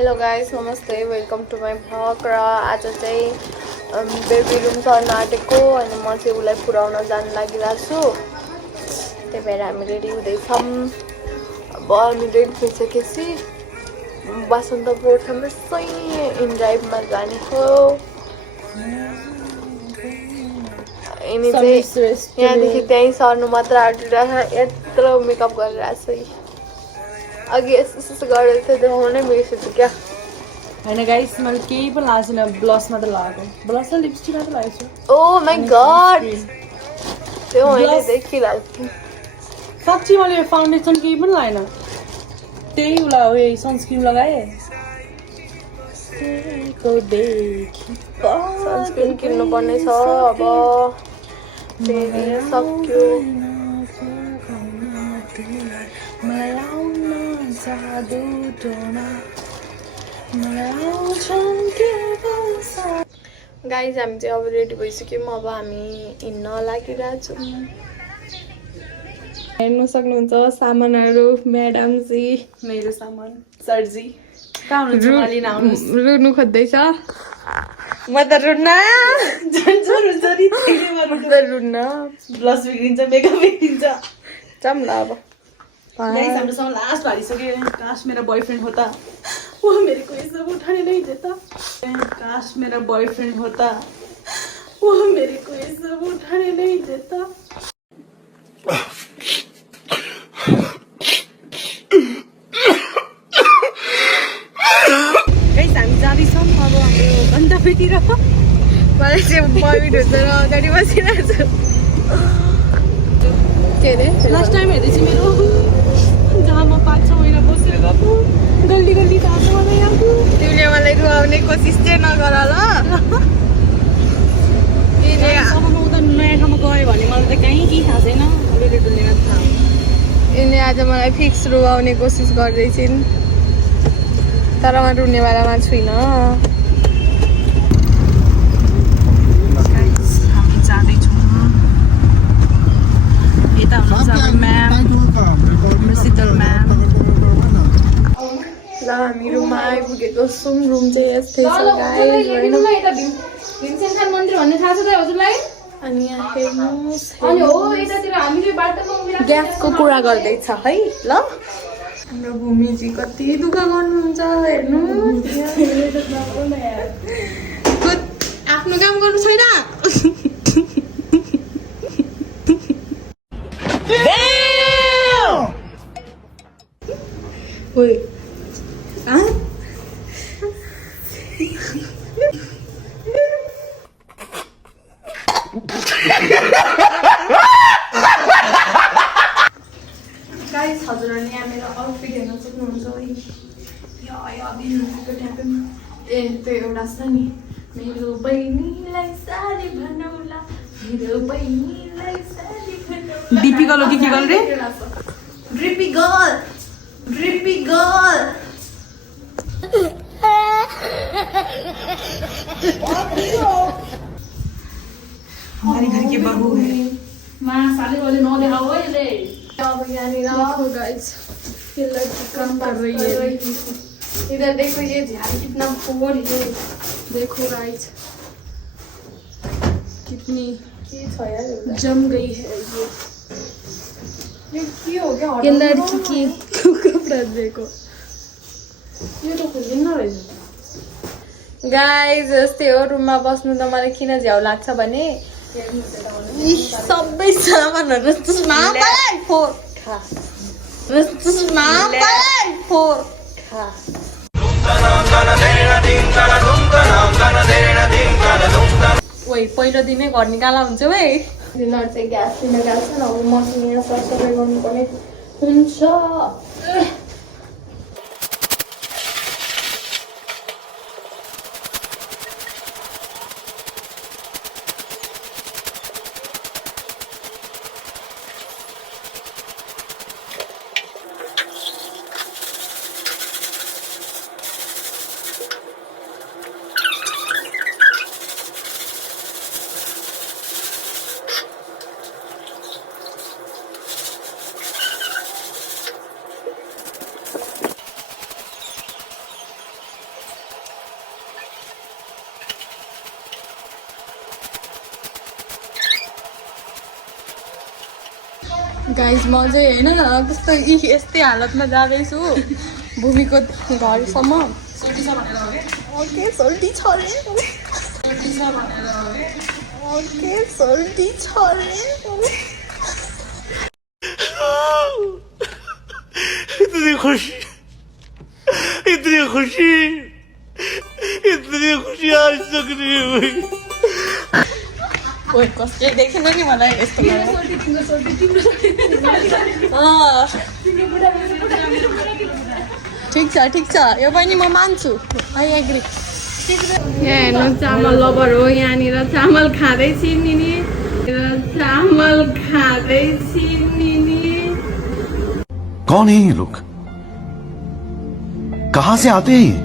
Hello guys, नमस्ते, welcome to my vlog. र आज चाहिँ बेबी रुम सर्न आँटेको अनि म चाहिँ उसलाई पुऱ्याउन जानु लागिरहेको छु। त्यही भएर हामी रेडी हुँदैछौँ। अब हामी रेडी भइसकेपछि बसन्तपुर थमेसै इन ड्राइभमा जाने हो। यिनी चाहिँ यहाँदेखि त्यहीँ सर्नु मात्र आँटिरहेको छ। यत्रो मेकअप गरिरहेको छ। अघि यस्तो गरेर थियो देखाउनै बिर्सेछु क्या। होइन गाइस, मैले केही पनि लगाएको छैन, ब्लस मात्र लगाएको। ब्लस र लिपस्टिक मात्र लगाएको छु। ओ माई गॉड, त्यो मैले देखिरहेको थिएँ। साँच्ची मैले फाउन्डेसन केही पनि लगाएन, त्यही उयो सनस्क्रिन लगाएँ। सनस्क्रिन किन्नु पर्ने छ अब, फेरि सक्यो। गाइज हामी चाहिँ अब रेडी भइसक्यौँ। अब हामी हिँड्न लागिरहेछौँ। हेर्नु सक्नुहुन्छ सामानहरू म्याडमजी। मेरो सामान सरजी कहाँ हुनुहुन्छ? रुनु खोज्दैछ। म त रुन्न रुन्न ब्लस बिग्रिन्छ, मेकअप बिग्रिन्छ। जाऊँ ल अब। गाइस हामीसँग लास्ट हारिसक्यो। काश मेरा बॉयफ्रेंड होता, वो मेरे को ये सब उठाने नहीं देता। काश मेरा बॉयफ्रेंड होता, वो मेरे को ये सब उठाने नहीं देता। गाइस हामी जाँदैछौँ अब हाम्रो गन्तव्यतिर। मलाई चाहिँ पविट हुँदैन, अगाडि बसिरहेको छु। के अरे लास्ट टाइम हेर्दै चाहिँ मेरो जहाँ म 5-6 महिना बसेर गएको गल्ली गल्ली थाहा छ मलाई यहाँको। तिमीले मलाई रुवाउने कोसिस चाहिँ नगर ल। अब म उता नयाँ ठाउँमा गयो भने मलाई त कहीँ केही थाहा छैन, अलिअलि डुल्ने मात्र थाहा हो। यिनले आज मलाई फिक्स रुवाउने कोसिस गर्दैछिन्, तर म रुनेवालामा छुइनँ। हामी जाँदैछौँ। यता हुनुहुन्छ हाम्रो म्याम, हाम्रो शीतल म्याम। ल हामी रुममा आइपुगेको छौँ। रुम चाहिँ यस्तै छ गाइस, हैन? भीमसेन मन्दिर भन्ने थाहा छ त हजुरलाई? अनि यहाँ हेर्नुहोस्, अनि हो यतातिर हामीले बाटोमा उभिरहेको ग्यासको कुरा गर्दैछ है ल। हाम्रो भूमिजी कति दुःख गर्नुहुन्छ हेर्नु। आफ्नो काम गर्नु छैन। ओइ गाइस, हजुरहरूले यहाँ मेरो आउटफिट हेर्न सक्नुहुन्छ है। ए त्यो एउटा छ नि, मेरो बहिनीलाई साडी भनौला, मेरो बहिनीलाई साडी भनौला। डिपी गर्ल कि के गर्ल रे? ड्रिपी गर्ल, ड्रिपी गर्ल। हमारी घर की बहू है। मा साले वाले नौ देखाओ है ले। अब यहाँनिर देखो गाइस, ये लड़की काम कर रही है। इधर देखो, ये ध्यान कितना फोड़ है। देखो गाइस कितनी जम गई है ये क्या हो गया? ये लड़की की कपड़ा देखो, यो त खोज्दैन रहेछ। गाइस यस्तै हो। रुममा बस्नु त मलाई किन झ्याउ लाग्छ भने सबै सामानहरू ओइ पहिलो दिनै घर निकाला हुन्छ है। डिनर चाहिँ ग्यास लिन गएको छ। अब मसँग यहाँ सरसफाइ गर्नुपर्ने हुन्छ। गाइस म चाहिँ होइन कस्तो यस्तै हालतमा जाँदैछु भूमिको घरसम्म। ओके सोल्टी छ रे ओके सोल्टी छ रे। इतनी खुशी आज तक नहीं हुई। ओए कसले देखेन नि मलाई यस्तो ठिक छ यो पनि म मान्छु। I agree. यहाँ हेर्नु चामल लबर हो यहाँनिर चामल खाँदै छिन्निने कौन है ये लोग? कहाँ से आते हैं?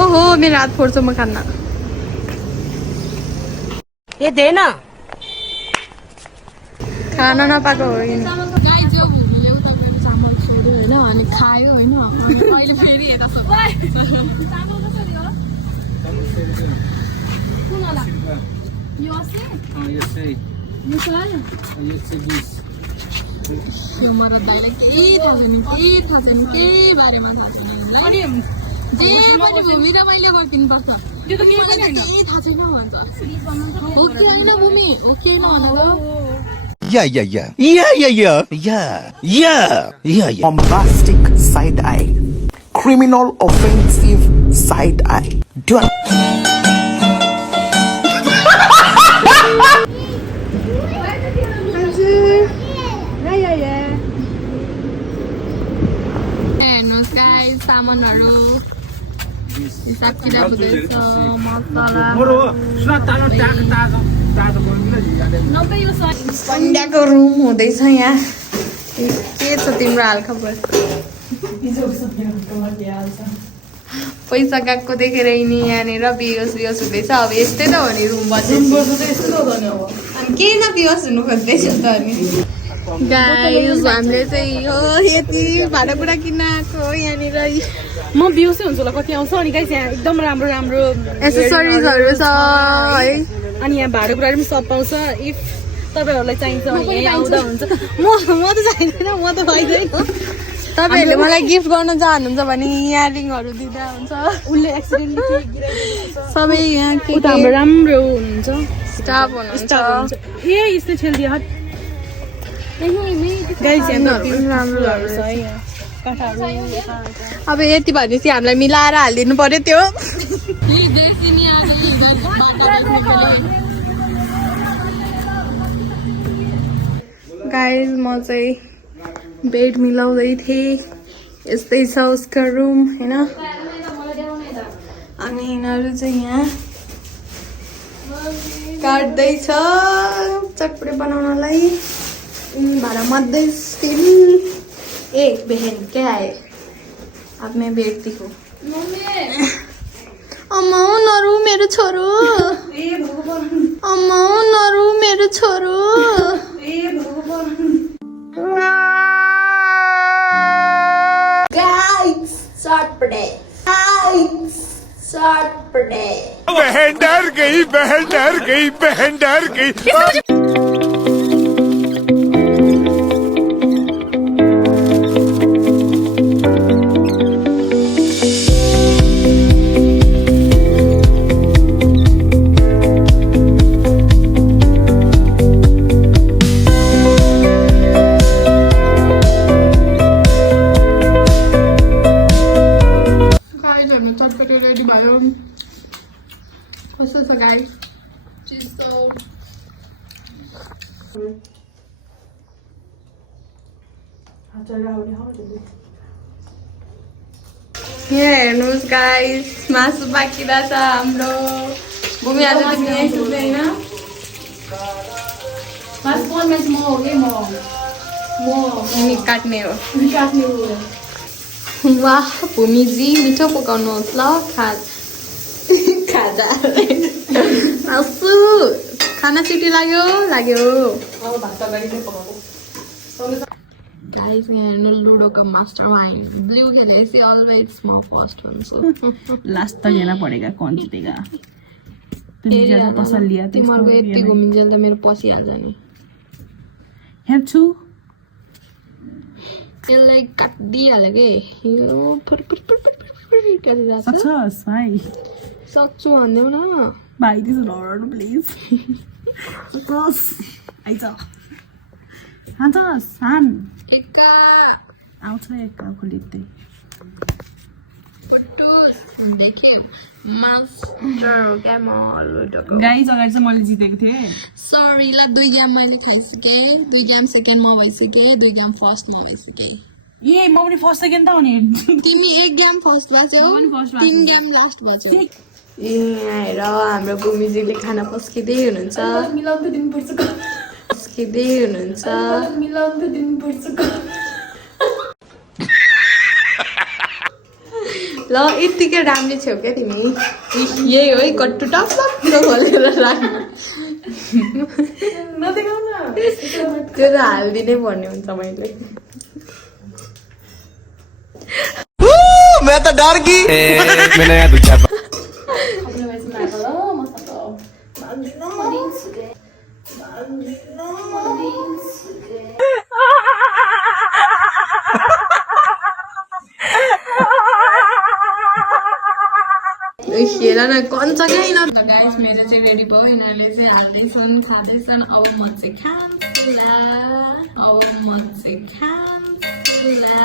ओहो मेरो हात फोड्छ म खान्न। ये देना खाना नपाएको होइन चामल छोड्यो होइन अनि खायो होइन अहिले फेरि हेर यो मरद दाइलाई केही थाहा छैन केही बारेमा थाहा छैन जे पनि भूमि र मैले गरिदिनु पर्छ त्यो त केही थाहा छैन भन्छ हो कि होइन भूमि हो कि Yeah. Bombastic side eye. Criminal offensive side eye. हेर्नुहोस् गाइस सामानहरू हिसाब किताब हुँदैछ मसला पन्ड्याको रुम हुँदैछ यहाँ के छ तिम्रो हालखबर पैसा गएको देखेर नि यहाँनिर बिहोस हुँदैछ अब यस्तै त हो नि रुम बजेट अनि केही न बिहोस हुनु खोज्दैछ त अनि गाइस हामीले चाहिँ यो यति भाँडाकुँडा किन्न आएको यहाँनिर म बिउसै हुन्छु होला कति आउँछ अनि गाइस यहाँ एकदम राम्रो एसेसरिजहरू छ है अनि यहाँ भाँडाकुँडाहरू पनि सब पाउँछ इफ तपाईँहरूलाई चाहिन्छ भने यहाँ आउँदा हुन्छ म त चाहिँदैन म त पाइँदैन तपाईँहरूले मलाई गिफ्ट गर्न चाहनुहुन्छ भने इयरिङहरू दिँदा हुन्छ उसले एक्सिडेन्टली सबै यहाँ के हाम्रो राम्रो हुनुहुन्छ स्टाफ हुनुहुन्छ ए यस्तै छेल्दी हट गाइस यहाँ राम्रो छ है यहाँ काँठाहरू अब यति भनेपछि हामीलाई मिलाएर हालिदिनु पर्यो त्यो गाइस म चाहिँ बेड मिलाउँदै थिएँ यस्तै छ उसको रुम होइन अनि यिनीहरू चाहिँ यहाँ काट्दैछ चटपटे बनाउनलाई भाडा मध्ये स्टिल एक बहन क्या है अब मैं बेचती हूँ अम्मा नरू मेरो छोरो अम्मा नरू मेरो छोरो गाइस चटपटे बहन डर गई चटपटे रेडी भयो कस्तो छ गाइस चिसो यहाँ हेर्नुहोस् गाइस मासु बाँकी रहेछ हाम्रो भूमि आज पनि सुत्दैन भूमि काट्ने हो वाह भूमिजी मिठो पकाउनुहोस् ल खाजा आसु खाना सिटी लाग्यो गाइस यहाँ हेर्नु लुडोको मास्टर माइन्ड ब्लू खेलेपछि अलवेज म फर्स्ट हुन्छु लास्ट तक हेर्न पड़ेगा कौन जीतेगा प्लिज आज पसल लिया तिमीहरूको यति घुमिन्जेल त मेरो पसिहाल्छ नि हेर्छु त्यसलाई काटिदिइहाल्यो कि यो गरिरहेको छ सक्छस् भाइ सक्छु भन्देऊ न भाइ त्यसो नगर्नु प्लिज सक्छस् आइज हान्छस् हान एका आउँछ एकको लिप्दै पुटुस देख्यो मास्टर हो क्या म लुडोको गाइज अगाडि चाहिँ मैले जितेको थिएँ सरी ल 2 गेम मैले खाइसकेँ 2 गेम सेकेन्डमा भइसकेँ 2 गेम फर्स्टमा भइसकेँ ए म पनि फर्स्ट सेकेन्ड त हो नि तिमी 1 गेम फर्स्ट भएछौ म पनि first भएको 3 गेम लास्ट भएछौ ए आएर हाम्रो भूमिजीले खाना पस्किँदै हुनुहुन्छ मिलाउनु दिनुपर्छ पस्किँदै हुनुहुन्छ मिलाउनु दिनुपर्छ ल यतिकै राम्रो छौ क्या तिमी यही हो है कट्टु टप्प खोलेर राख्नु त्यो त हालिदिनै पर्ने हुन्छ मैले मैं तो डर गई मैंने यार दूसरा हेर न कन्छ क्या यिनीहरू गाइस मेरो चाहिँ रेडी भयो यिनीहरूले चाहिँ हाल्दैछन् खाँदैछन् अब म चाहिँ खान्छु ला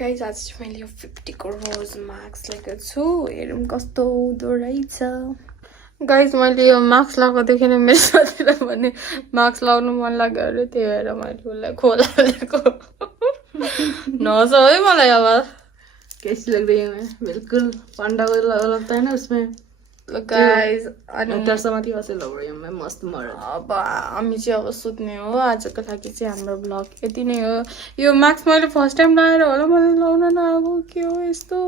गाइस आज चाहिँ मैले यो 50 को रोज मास्क लिएको छु हेरौँ कस्तो हुँदो रहेछ गाइस मैले यो मास्क लगाउँदाखेरि मेरो साथीलाई भने मास्क लगाउनु मन लाग्यो अरे त्यही भएर मैले उसलाई खोला लिएको नहस है मलाई अब कैसी लग रही है मैं बिल्कुल पांडा को लगता है ना उसमें गाइस अनि दर्शमाथि वैसे लग रही हूँ मैं मस्त मर्द अब हामी चाहिँ अब सुत्ने हो आजको लागि चाहिँ हाम्रो ब्लग यति नै हो यो मास्क मैले फर्स्ट टाइम लगाएर होला मलाई लाउन नआएको के हो यस्तो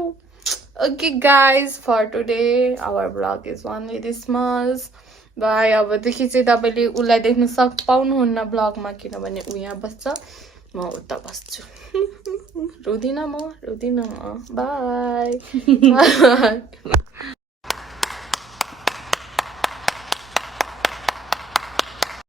okay guys for today our blog is only this much bye अबदेखि चाहिँ तपाईँले उसलाई देख्न पाउनुहुन्न ब्लगमा किनभने ऊ यहाँ बस्छ म उता बस्छु रुदिनँ म बाई